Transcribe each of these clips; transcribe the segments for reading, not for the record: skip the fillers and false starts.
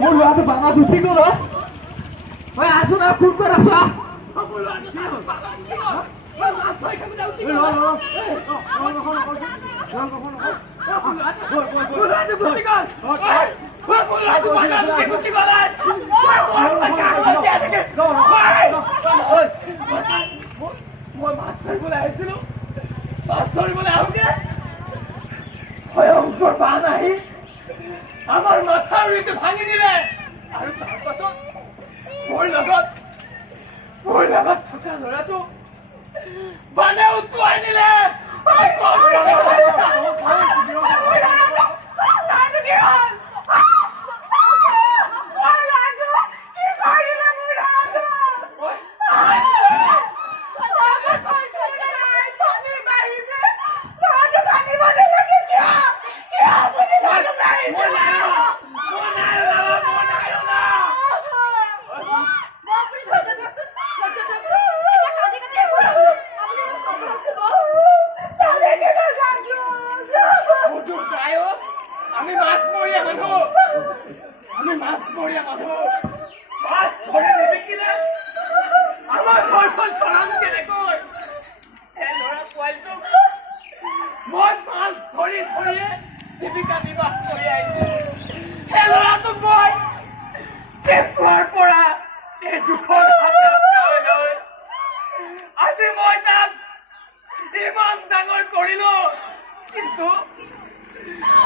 মোৰ ল'ৰাটো বাবা গুচি গ'ল ঐ আছো না ফোন কৰ আছো মই মাছ ধৰিবলৈ আহিছিলো মাছ ধৰিবলৈ আহোঁতে ভয়ংকৰ বান আহি আমাৰ মাথাউৰিটো ভাঙি দিলে আৰু তাৰ পাছত মোৰ লগত থকা ল'ৰাটো বানে উটুৱাই নিলে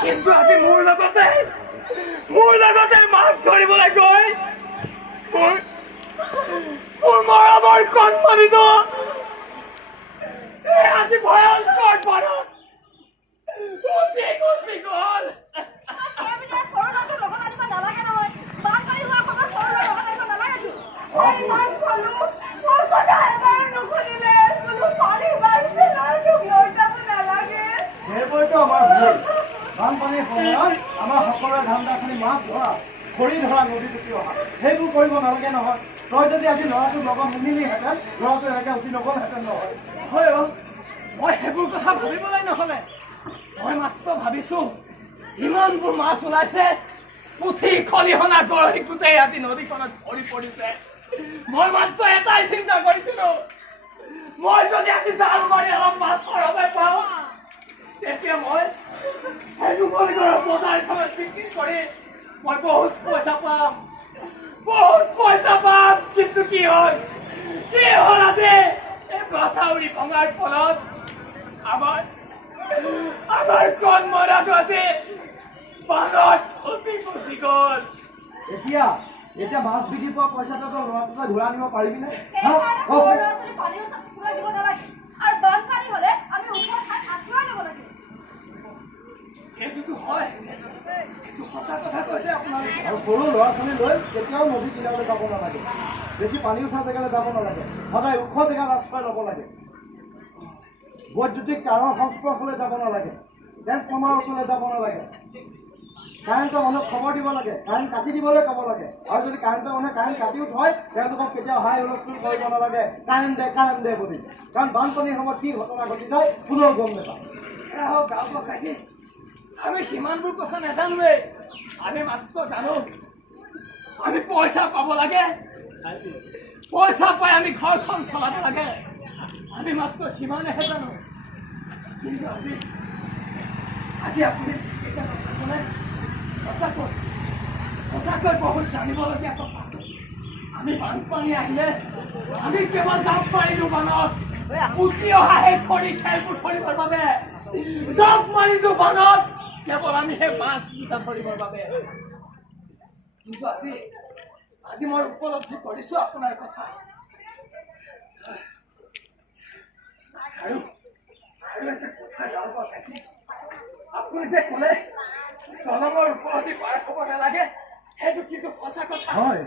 কিন্তু আজি মোৰ লগতে মাছ ধৰিবলৈ গৈ মোৰ মৰমৰ কণমানিটো আজি ভয়ংকৰ পাৰত গুচি গ'ল বানপানীৰ সময়ত আমাৰ সকলোৰে ধান্দাখিনি মাছ ধৰা খৰি ধৰা নদী টুকি অহা সেইবোৰ কৰিব নালাগে নহয় তই যদি আজি ল'ৰাটোৰ লগত নিমিলিহেঁতেন ল'ৰাটো এনেকৈ উঠি নগ'লহেঁতেন নহয় হয় মই সেইবোৰ কথা ভাবিবলৈ নহ'লে মই মাত্ৰ ভাবিছো ইমানবোৰ মাছ ওলাইছে পুঠি খলিহনা গৰৈ গোটেই ৰাতি নদীখনত ভৰি পৰিছে মই মাত্ৰ এটাই চিন্তা কৰিছিলো মই যদি আজি জাল মাৰি অলপ মাছ সৰহকৈ পাওঁ তেতিয়া মই বজাৰখনত বিক্ৰী কৰি মই বহুত পইচা পাম কিন্তু কি হ'ল আজি এই মাথাউৰি ভঙাৰ ফলত আমাৰ কণমৰাটো আজি বানত উটি গুচি গ'ল এতিয়া মাছ বিক্ৰী পোৱা পইচাটো ল'ৰাটোকে ঘূৰাই নিব পাৰিবিনে এইটোতো হয় এইটো সঁচা কথা কৈছে আপোনালোকে আৰু সৰু ল'ৰা ছোৱালী লৈ কেতিয়াও নদী কিনাৰলৈ যাব নালাগে বেছি পানী উঠা জেগালৈ যাব নালাগে সদায় ওখ জেগাত আশ্ৰয় ল'ব লাগে বৈদ্যুতিক তাঁৰৰ সংস্পৰ্শলৈ যাব নালাগে ট্ৰেন্সফৰ্মাৰৰ ওচৰলৈ যাব নালাগে কাৰেণ্টৰ মানুহক খবৰ দিব লাগে কাৰেণ্ট কাটি দিবলৈ ক'ব লাগে আৰু যদি কাৰেণ্টৰ মানুহে কাৰেণ্ট কাটিও থয় তেওঁলোকক কেতিয়াও হাই হুলস্থুল কৰিব নালাগে কাৰেণ্ট দে বুলি কাৰণ বানপানীৰ সময়ত কি ঘটনা ঘটি যায় কোনেও গম নাপায় আমি সিমানবোৰ কথা নাজানোৱেই আমি মাত্ৰ জানো আমি পইচা পাব লাগে পইচা পাই আমি ঘৰখন চলাব লাগে আমি মাত্ৰ সিমানেহে জানো কিন্তু আজি আপুনি সঁচাকৈ বহুত জানিবলগীয়া কথা আমি বানপানী আহিলে আমি কেৱল যাব পাৰিলো বানত উঠি অহা সেই খৰি খেলবোৰ ধৰিবৰ বাবে জাপ মাৰিলো বানত কেৱল আমি সেই মাছ দুটা ধৰিবৰ বাবে কিন্তু আজি মই উপলব্ধি কৰিছো আপোনাৰ কথা আৰু এটা কথা জানিব লাগে আপুনি যে ক'লে দলঙৰ ওপৰতে পাৰ হ'ব নালাগে সেইটো কিন্তু সঁচা কথা হয়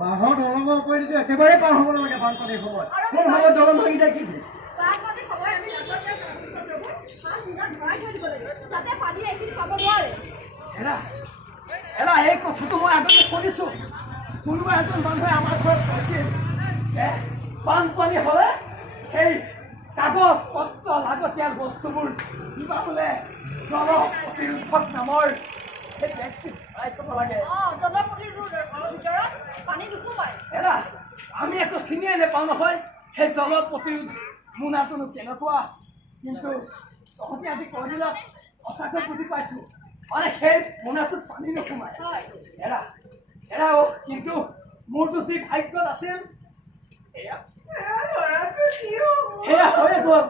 বাঁহৰ দলঙৰ ওপৰেদি একেবাৰে পাৰ হ'ব নালাগে বানপানীৰ সময়ত কোন সময়ত দলং ভাঙি যায় কি এই কথাটো মই আগতে শুনিছো কোনোবা এজন মানুহে আমাৰ ঘৰত কৈছিল যে বানপানী হ'লে সেই কাগজ পত্ৰ লাগতিয়াল বস্তুবোৰ কিবা বোলে জল প্ৰতিৰোধক নামৰ সেই ব্যক্তি পাই থ'ব লাগে চিনিয়ে নাপাওঁ নহয় সেই জল প্ৰতিৰোধ মোনাটোনো কেনেকুৱা কিন্তু তহঁতি আজি কৈ দিলত সঁচাকৈ বুজি পাইছোঁ মানে সেই মোনাটোত পানী নোসোমায় এৰা এৰা কিন্তু মোৰতো যি ভাগ্যত আছিল সেয়া হৈয়ে গ'ল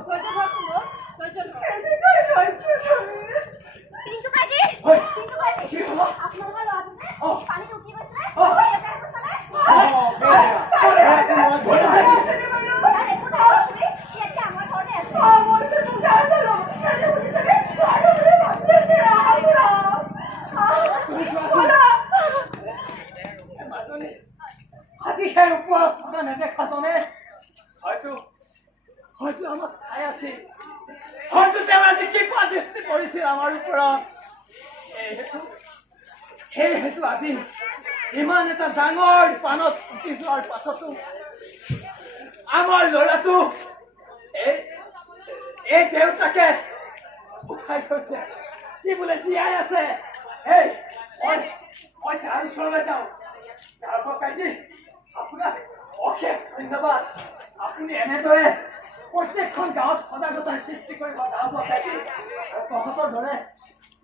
কি হ'ল আজি সেই ওপৰত থকা নেদেখাজনে হয়তো হয়তো আমাক চাই আছিল হয়তো তেওঁ আজি কিবা দৃষ্টি কৰিছিল আমাৰ ওপৰত সেইটো আজি ইমান এটা ডাঙৰ পানত উঠি যোৱাৰ পাছতো আমাৰ ল'ৰাটো এই দেউতাকে উঠাই থৈছে কি বোলে জীয়াই আছে মই তাৰ ওচৰলৈ যাওঁ কাইজি আপোনাক অশেষ ধন্যবাদ আপুনি এনেদৰে প্ৰত্যেকখন গাঁৱত সজাগতাৰ সৃষ্টি কৰিব কাইজি আৰু তহঁতৰ দৰে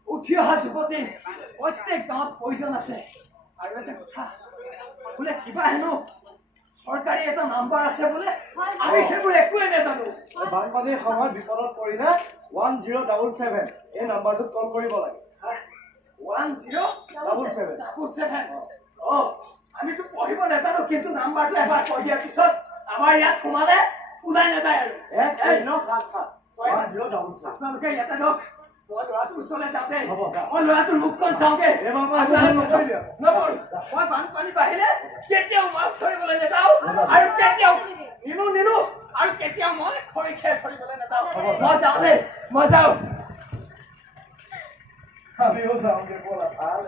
উঠি অহা যুৱতী প্ৰত্যেক গাঁৱত প্ৰয়োজন আছে আৰু এটা কথা বোলে কিবা হেনো চৰকাৰী এটা নাম্বাৰ আছে বোলে আমি সেইবোৰ একোৱে নাজানো বানপানীৰ সময়ত বিপদত পৰিলে 1077 এই নাম্বাৰটোত কল কৰিব লাগে 1077 আমিতো পঢ়িব নাজানো কিন্তু নাম্বাৰটো এবাৰ কৈ দিয়াৰ পিছত আমাৰ ইয়াত সোমালে ওলাই নাযায় আৰু আপোনালোকে ইয়াতে ধৰক মই ল'ৰাটোৰ ওচৰলৈ যাওঁতে মই ল'ৰাটোৰ মুখখন চাওঁগে মই বানপানী বাঢ়িলে কেতিয়াও মাছ ধৰিবলৈ নাযাওঁ আৰু কেতিয়াও নিনো আৰু কেতিয়াও মই খৰি খেৰ ধৰিবলৈ নাযাওঁ মই যাওঁ দেই মই যাওঁ আমিও যাওঁগে ব'লা ভাল